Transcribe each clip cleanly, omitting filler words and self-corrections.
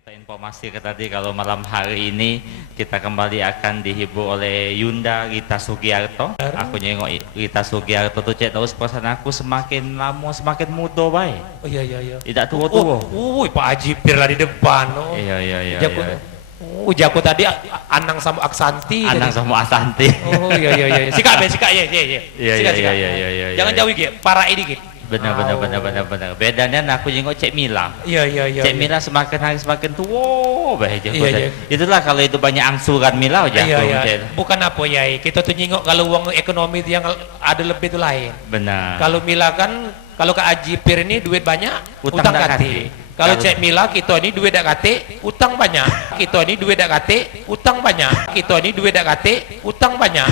Kita informasi ke tadi kalau malam hari ini kita kembali akan dihibur oleh Yunda Rita Sugiarto. Aku nyengok Rita Sugiarto tuh cek terus perasaan aku semakin lama semakin muda baik. Oh iya iya iya. Tidak tua-tua. Pak Haji Pirlah di depan. Oh. Iya. Jago tadi Anang sama Aksanti. Anang sama Asanti. Oh iya. Sikap ya. Iya. Jangan jauh gitu. Parah ini gitu. Benar. Bedanya aku jengok Cek Mila. Iya. Cek Mila semakin hari semakin tua baik. Iya. Itulah kalau itu banyak angsuran Mila aja. Iya. Bukan apa ya. Kita tuh nyingok kalau uang ekonomi yang ada lebih itu lain. Benar. Kalau Mila kan kalau ke Haji Pir ini duit banyak, utang kate. Kalau Cek Mila kita ini duit dak kate, utang banyak. Kita ini duit dak kate, utang banyak. Kita ini duit dak kate, utang banyak.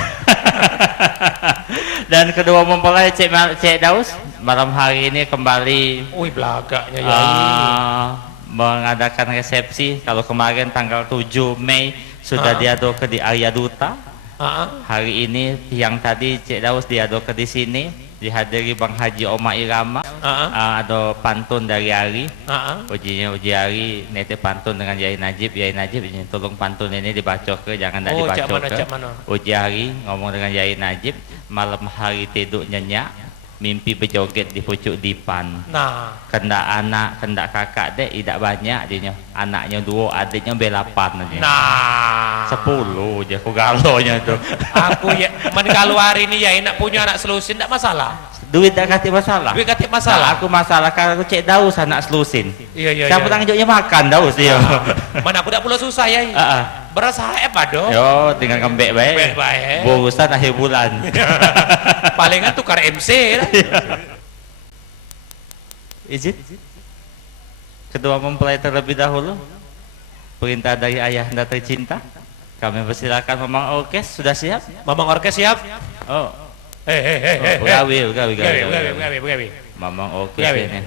Dan kedua mempelai Cek Daus malam hari ini kembali Belagaknya ya. Mengadakan resepsi. Kalau kemarin tanggal 7 Mei sudah diadukan di Arya Duta. Hari ini yang tadi Cek Daus diadukan di sini dihadiri Bang Haji Oma Irama. Ada pantun dari Ari. Uji Ari nete pantun dengan Yai Najib ini tolong pantun ini dibaca ke jangan tidak dibaca ke. Uji Ari ngomong dengan Yai Najib, malam hari tidur nyenyak, mimpi berjoget di pucuk dipan. Kendak anak, kendak kakak dek tidak banyak dia. Anaknya 2, adiknya B8 aja. 10 aja aku galonya tuh. Aku ya, kalau hari ini ya enak punya anak selusin tidak masalah. Duit tak kati masalah. Duit kati masalah. Aku masalah kalau aku Cek Daus anak selusin. Iya. Siapa tanggungnya makan Daus dia. Mana aku tak pula susah ya. Berasa apa dong? Yo, tinggal kembek baik. Borusan akhir bulan. Palingan tukar MC lah. Izin. Kedua mempelai terlebih dahulu. Perintah dari ayah anda tercinta. Kami persilakan Mamang Orkes sudah siap? Mamang Orkes siap? Begawi. Mamang Orkes ini.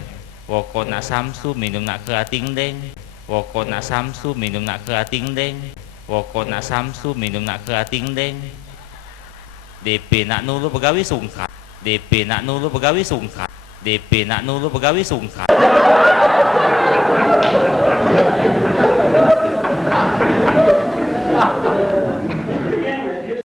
Woko nak samsu minum nak kerating deng. Woko nak samsu minum nak kerating deng. Woko nak samsu minum nak kerating deng. DP nak nulu begawi sungkat. DP nak nulu begawi sungkat. DP nak nulu begawi sungkat.